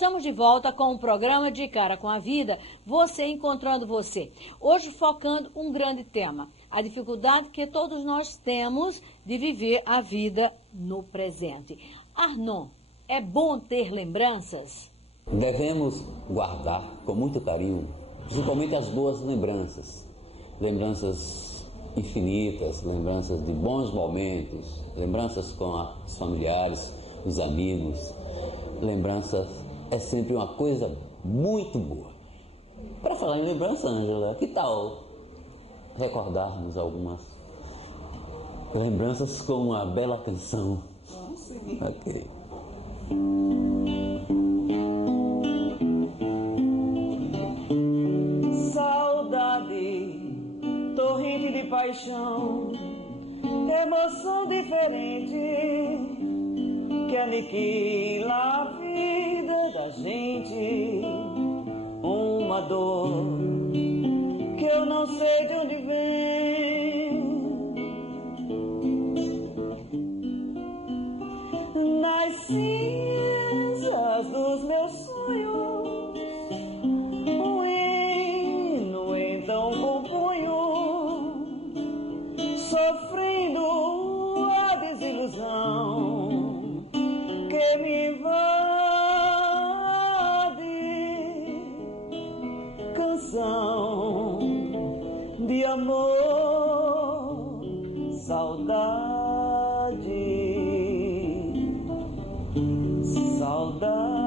Estamos de volta com o programa De Cara com a Vida, Você Encontrando Você. Hoje focando um grande tema, a dificuldade que todos nós temos de viver a vida no presente. Arnon, é bom ter lembranças? Devemos guardar com muito carinho, principalmente as boas lembranças. Lembranças infinitas, lembranças de bons momentos, lembranças com os familiares, os amigos. Lembranças é sempre uma coisa muito boa. Para falar em lembrança, Ângela, que tal recordarmos algumas lembranças com uma bela canção? Sim. Ok. Saudade, torrente de paixão, emoção diferente que aniquila a vida da gente. Uma dor que eu não sei de onde vem, nas cinzas dos meus sonhos, um hino então compunho, sofrendo a desilusão que me invade, canção de amor, saudade, saudade.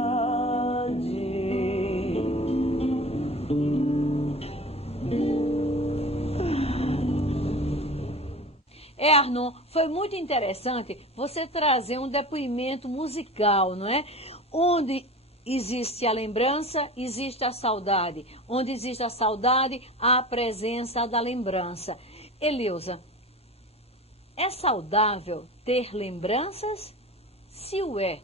Arnon, foi muito interessante você trazer um depoimento musical, não é? Onde existe a lembrança, existe a saudade. Onde existe a saudade, há a presença da lembrança. Eleusa, é saudável ter lembranças? Se o é,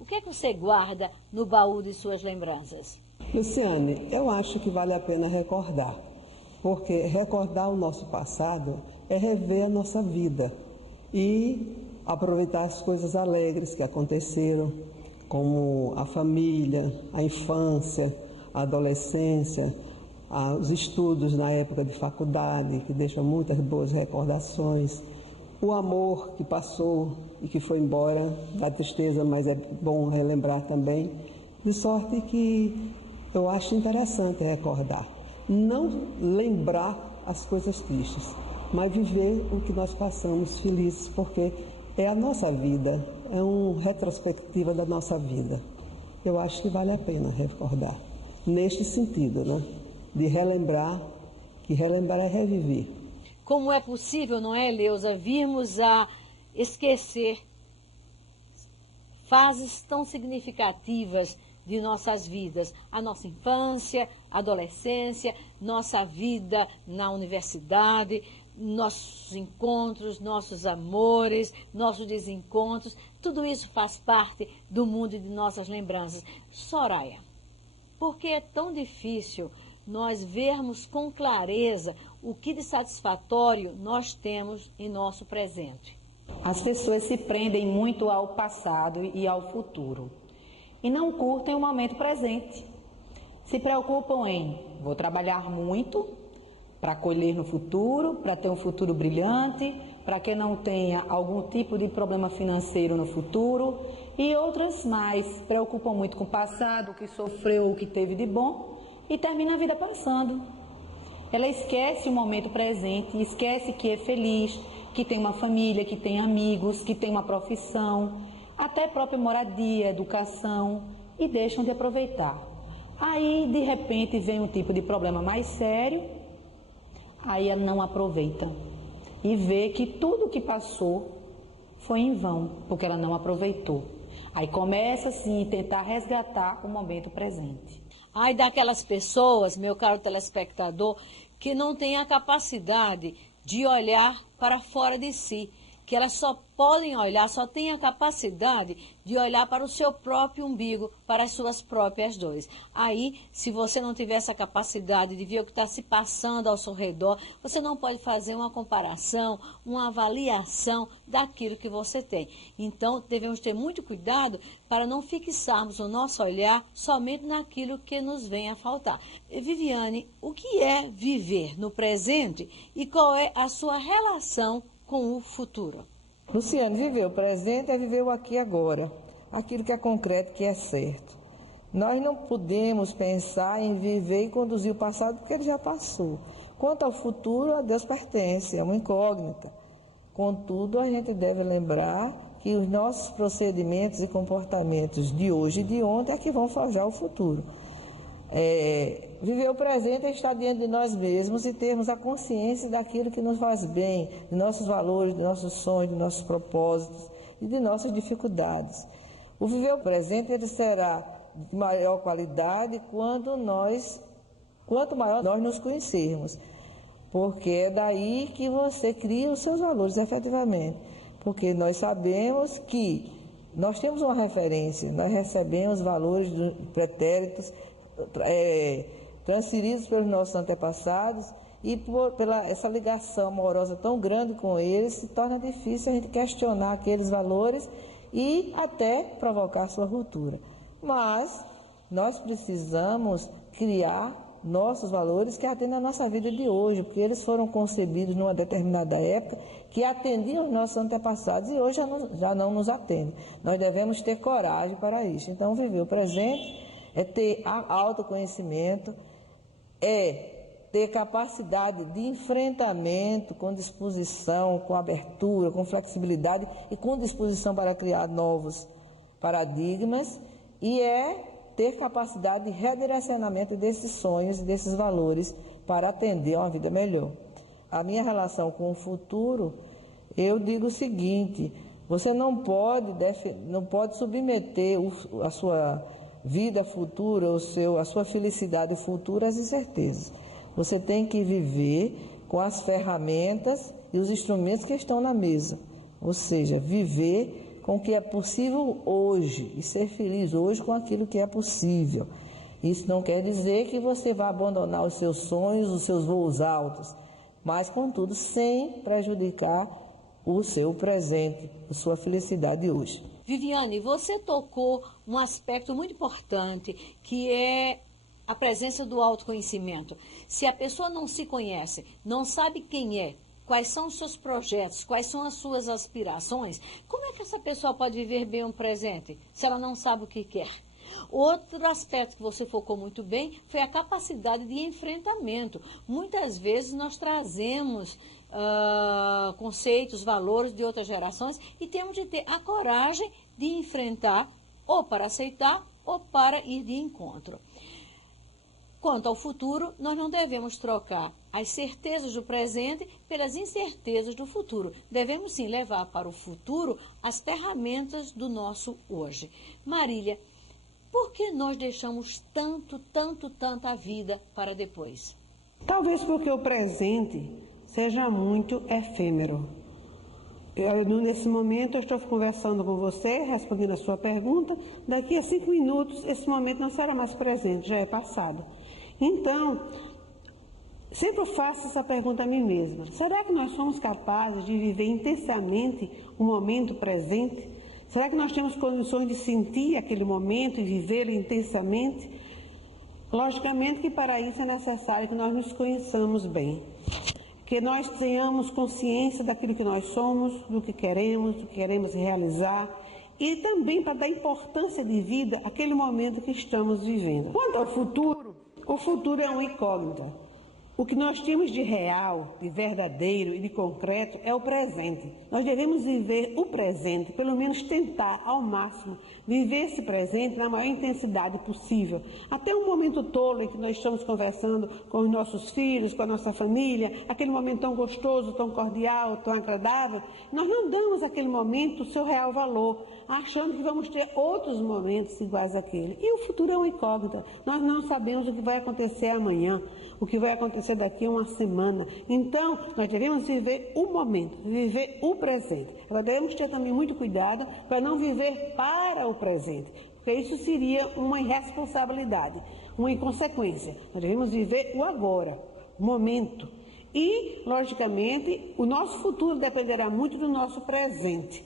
o que é que você guarda no baú de suas lembranças? Luciane, eu acho que vale a pena recordar, porque recordar o nosso passado é rever a nossa vida e aproveitar as coisas alegres que aconteceram, como a família, a infância, a adolescência, os estudos na época de faculdade, que deixam muitas boas recordações, o amor que passou e que foi embora, dá tristeza, mas é bom relembrar também, de sorte que eu acho interessante recordar. Não lembrar as coisas tristes, mas viver o que nós passamos felizes, porque é a nossa vida, é uma retrospectiva da nossa vida. Eu acho que vale a pena recordar, neste sentido, né? De relembrar, que relembrar é reviver. Como é possível, não é, Eleusa, virmos a esquecer fases tão significativas de nossas vidas, a nossa infância, adolescência, nossa vida na universidade, nossos encontros, nossos amores, nossos desencontros, tudo isso faz parte do mundo de nossas lembranças. Soraya, por que é tão difícil nós vermos com clareza o que de satisfatório nós temos em nosso presente? As pessoas se prendem muito ao passado e ao futuro e não curtem o momento presente. Se preocupam em, vou trabalhar muito para colher no futuro, para ter um futuro brilhante, para que não tenha algum tipo de problema financeiro no futuro, e outras mais preocupam muito com o passado, o que sofreu, o que teve de bom, e termina a vida passando. Ela esquece o momento presente, esquece que é feliz, que tem uma família, que tem amigos, que tem uma profissão, até própria moradia, educação, e deixam de aproveitar. Aí, de repente, vem um tipo de problema mais sério, aí ela não aproveita e vê que tudo que passou foi em vão, porque ela não aproveitou. Aí começa, assim, a tentar resgatar o momento presente. Ai, daquelas pessoas, meu caro telespectador, que não têm a capacidade de olhar para fora de si, que elas só podem olhar, só têm a capacidade de olhar para o seu próprio umbigo, para as suas próprias dores. Aí, se você não tiver essa capacidade de ver o que está se passando ao seu redor, você não pode fazer uma comparação, uma avaliação daquilo que você tem. Então, devemos ter muito cuidado para não fixarmos o nosso olhar somente naquilo que nos vem a faltar. Viviane, o que é viver no presente e qual é a sua relação com o futuro? Luciane, viver o presente é viver o aqui e agora, aquilo que é concreto, que é certo. Nós não podemos pensar em viver e conduzir o passado porque ele já passou. Quanto ao futuro, a Deus pertence, é uma incógnita. Contudo, a gente deve lembrar que os nossos procedimentos e comportamentos de hoje e de ontem é que vão forjar o futuro. Viver o presente é estar diante de nós mesmos e termos a consciência daquilo que nos faz bem, de nossos valores, de nossos sonhos, de nossos propósitos e de nossas dificuldades. O viver o presente ele será de maior qualidade quanto maior nós nos conhecermos, porque é daí que você cria os seus valores efetivamente, porque nós sabemos que nós temos uma referência, nós recebemos valores pretéritos, transferidos pelos nossos antepassados e pela essa ligação amorosa tão grande com eles, se torna difícil a gente questionar aqueles valores e até provocar sua ruptura. Mas nós precisamos criar nossos valores que atendem a nossa vida de hoje, porque eles foram concebidos numa determinada época que atendiam os nossos antepassados e hoje já não nos atendem. Nós devemos ter coragem para isso. Então, viver o presente é ter autoconhecimento, é ter capacidade de enfrentamento com disposição, com abertura, com flexibilidade e com disposição para criar novos paradigmas e é ter capacidade de redirecionamento desses sonhos e desses valores para atender a uma vida melhor. A minha relação com o futuro, eu digo o seguinte, você não pode submeter a sua vida futura, a sua felicidade futura às incertezas. Você tem que viver com as ferramentas e os instrumentos que estão na mesa. Ou seja, viver com o que é possível hoje e ser feliz hoje com aquilo que é possível. Isso não quer dizer que você vai abandonar os seus sonhos, os seus voos altos, mas, contudo, sem prejudicar o seu presente, a sua felicidade hoje. Viviane, você tocou um aspecto muito importante, que é a presença do autoconhecimento. Se a pessoa não se conhece, não sabe quem é, quais são os seus projetos, quais são as suas aspirações, como é que essa pessoa pode viver bem um presente, se ela não sabe o que quer? Outro aspecto que você focou muito bem foi a capacidade de enfrentamento. Muitas vezes nós trazemos conceitos, valores de outras gerações e temos de ter a coragem de enfrentar ou para aceitar ou para ir de encontro. Quanto ao futuro, nós não devemos trocar as certezas do presente pelas incertezas do futuro. Devemos sim levar para o futuro as ferramentas do nosso hoje. Marília, por que nós deixamos tanta vida para depois? Talvez porque o presente seja muito efêmero. Nesse momento eu estou conversando com você, respondendo a sua pergunta, daqui a 5 minutos esse momento não será mais presente, já é passado. Então, sempre eu faço essa pergunta a mim mesma. Será que nós somos capazes de viver intensamente o momento presente? Será que nós temos condições de sentir aquele momento e vivê-lo intensamente? Logicamente que para isso é necessário que nós nos conheçamos bem. Que nós tenhamos consciência daquilo que nós somos, do que queremos realizar e também para dar importância de vida àquele momento que estamos vivendo. Quanto ao futuro, o futuro é uma incógnita. O que nós temos de real, de verdadeiro e de concreto é o presente. Nós devemos viver o presente, pelo menos tentar ao máximo viver esse presente na maior intensidade possível. Até um momento tolo em que nós estamos conversando com os nossos filhos, com a nossa família, aquele momento tão gostoso, tão cordial, tão agradável, nós não damos àquele momento o seu real valor, achando que vamos ter outros momentos iguais àquele. E o futuro é uma incógnita. Nós não sabemos o que vai acontecer amanhã. o que vai acontecer daqui a uma semana. Então, nós devemos viver o momento, viver o presente. Agora, devemos ter também muito cuidado para não viver para o presente, porque isso seria uma irresponsabilidade, uma inconsequência. Nós devemos viver o agora, o momento. E, logicamente, o nosso futuro dependerá muito do nosso presente.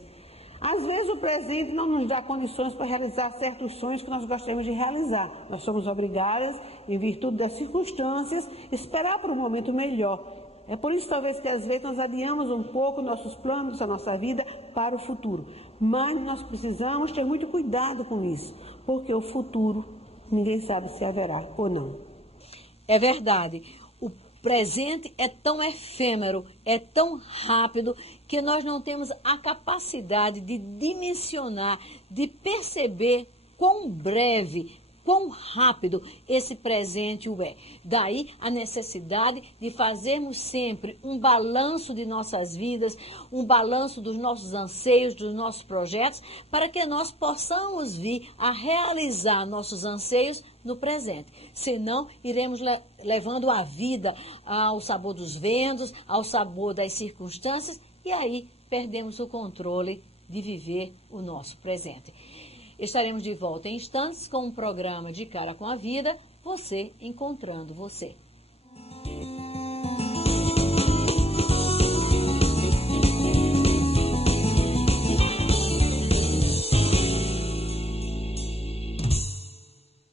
Às vezes o presente não nos dá condições para realizar certos sonhos que nós gostaríamos de realizar. Nós somos obrigados, em virtude das circunstâncias, esperar por um momento melhor. É por isso, talvez, que às vezes nós adiamos um pouco nossos planos, a nossa vida para o futuro. Mas nós precisamos ter muito cuidado com isso, porque o futuro ninguém sabe se haverá ou não. É verdade. O presente é tão efêmero, é tão rápido, que nós não temos a capacidade de dimensionar, de perceber quão breve, quão rápido esse presente o é. Daí a necessidade de fazermos sempre um balanço de nossas vidas, um balanço dos nossos anseios, dos nossos projetos, para que nós possamos vir a realizar nossos anseios no presente. Senão, iremos levando a vida ao sabor dos ventos, ao sabor das circunstâncias, e aí perdemos o controle de viver o nosso presente. Estaremos de volta em instantes com um programa De Cara com a Vida, você encontrando você.